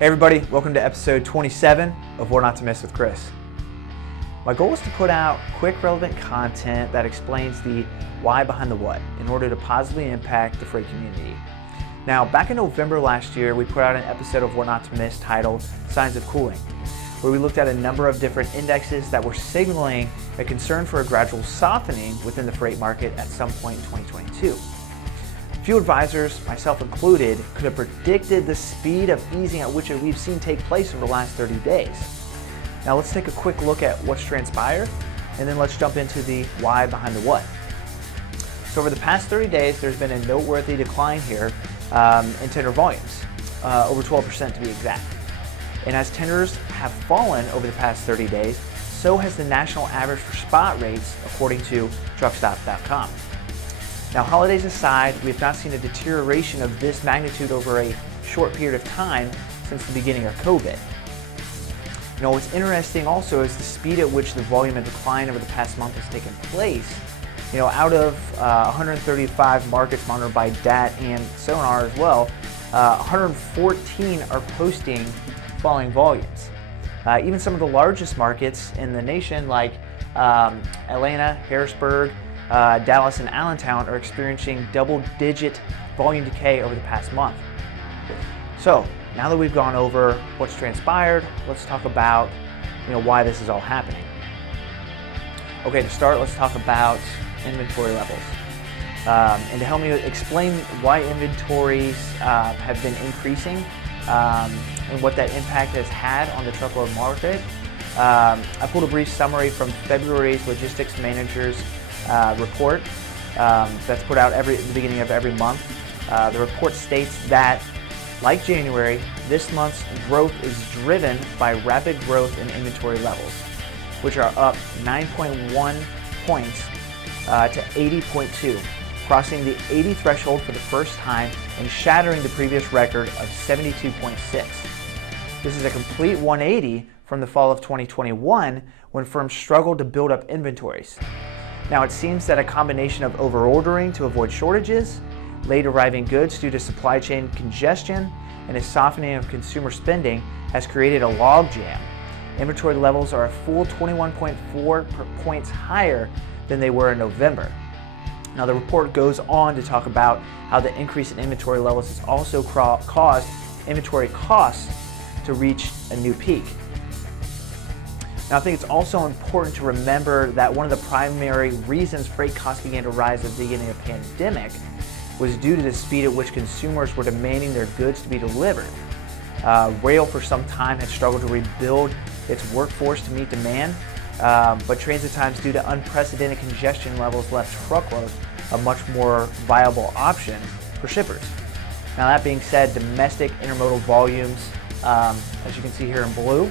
Hey everybody, welcome to episode 27 of What Not to Miss with Chris. My goal is to put out quick, relevant content that explains the why behind the what in order to positively impact the freight community. Now, back in November last year, we put out an episode of What Not to Miss titled Signs of Cooling, where we looked at a number of different indexes that were signaling a concern for a gradual softening within the freight market at some point in 2022. Few advisors, myself included, could have predicted the speed of easing at which we've seen take place over the last 30 days. Now let's take a quick look at what's transpired, and then let's jump into the why behind the what. So over the past 30 days, there's been a noteworthy decline here in tender volumes, over 12% to be exact. And as tenders have fallen over the past 30 days, so has the national average for spot rates, according to truckstop.com. Now, holidays aside, we have not seen a deterioration of this magnitude over a short period of time since the beginning of COVID. You know, what's interesting also is the speed at which the volume of decline over the past month has taken place. You know, out of 135 markets monitored by DAT and Sonar as well, 114 are posting falling volumes. Even some of the largest markets in the nation, like Atlanta, Harrisburg, Dallas, and Allentown, are experiencing double-digit volume decay over the past month. So now that we've gone over what's transpired, let's talk about why this is all happening. Okay, to start, let's talk about inventory levels. And to help me explain why inventories have been increasing and what that impact has had on the truckload market, I pulled a brief summary from February's Logistics Managers report that's put out at the beginning of every month. The report states that, like January, this month's growth is driven by rapid growth in inventory levels, which are up 9.1 points to 80.2, crossing the 80 threshold for the first time and shattering the previous record of 72.6. This is a complete 180 from the fall of 2021, when firms struggled to build up inventories. Now, it seems that a combination of over-ordering to avoid shortages, late arriving goods due to supply chain congestion, and a softening of consumer spending has created a logjam. Inventory levels are a full 21.4 points higher than they were in November. Now, the report goes on to talk about how the increase in inventory levels has also caused inventory costs to reach a new peak. Now, I think it's also important to remember that one of the primary reasons freight costs began to rise at the beginning of the pandemic was due to the speed at which consumers were demanding their goods to be delivered. Rail for some time had struggled to rebuild its workforce to meet demand, but transit times due to unprecedented congestion levels left truckload a much more viable option for shippers. Now, that being said, domestic intermodal volumes, as you can see here in blue,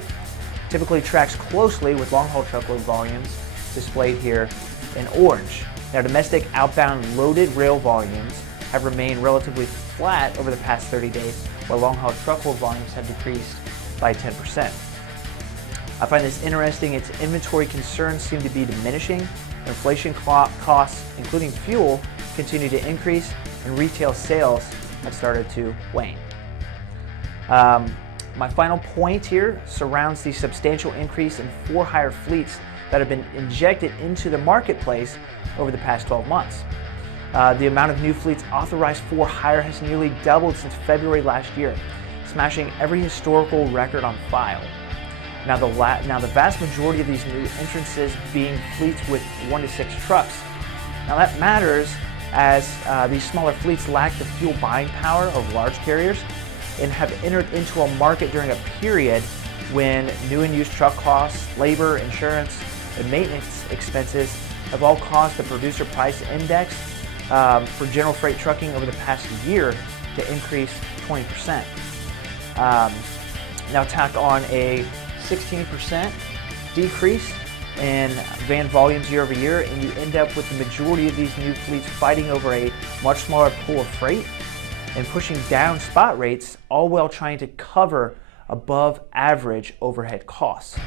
typically tracks closely with long-haul truckload volumes displayed here in orange. Now, domestic outbound loaded rail volumes have remained relatively flat over the past 30 days, while long-haul truckload volumes have decreased by 10%. I find this interesting. Its inventory concerns seem to be diminishing. Inflation costs, including fuel, continue to increase, and retail sales have started to wane. My final point here surrounds the substantial increase in for-hire fleets that have been injected into the marketplace over the past 12 months. The amount of new fleets authorized for hire has nearly doubled since February last year, smashing every historical record on file. Now the vast majority of these new entrances being fleets with 1 to 6 trucks. Now that matters as these smaller fleets lack the fuel buying power of large carriers and have entered into a market during a period when new and used truck costs, labor, insurance, and maintenance expenses have all caused the producer price index for general freight trucking over the past year to increase 20%. Now tack on a 16% decrease in van volumes year over year, and you end up with the majority of these new fleets fighting over a much smaller pool of freight and pushing down spot rates, all while trying to cover above average overhead costs.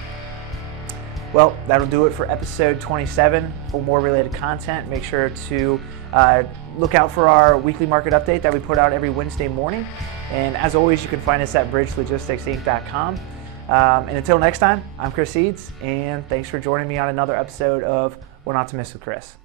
Well, that'll do it for episode 27. For more related content, make sure to look out for our weekly market update that we put out every Wednesday morning. And as always, you can find us at bridgelogisticsinc.com. And until next time, I'm Chris Eads, and thanks for joining me on another episode of What Not to Miss with Chris.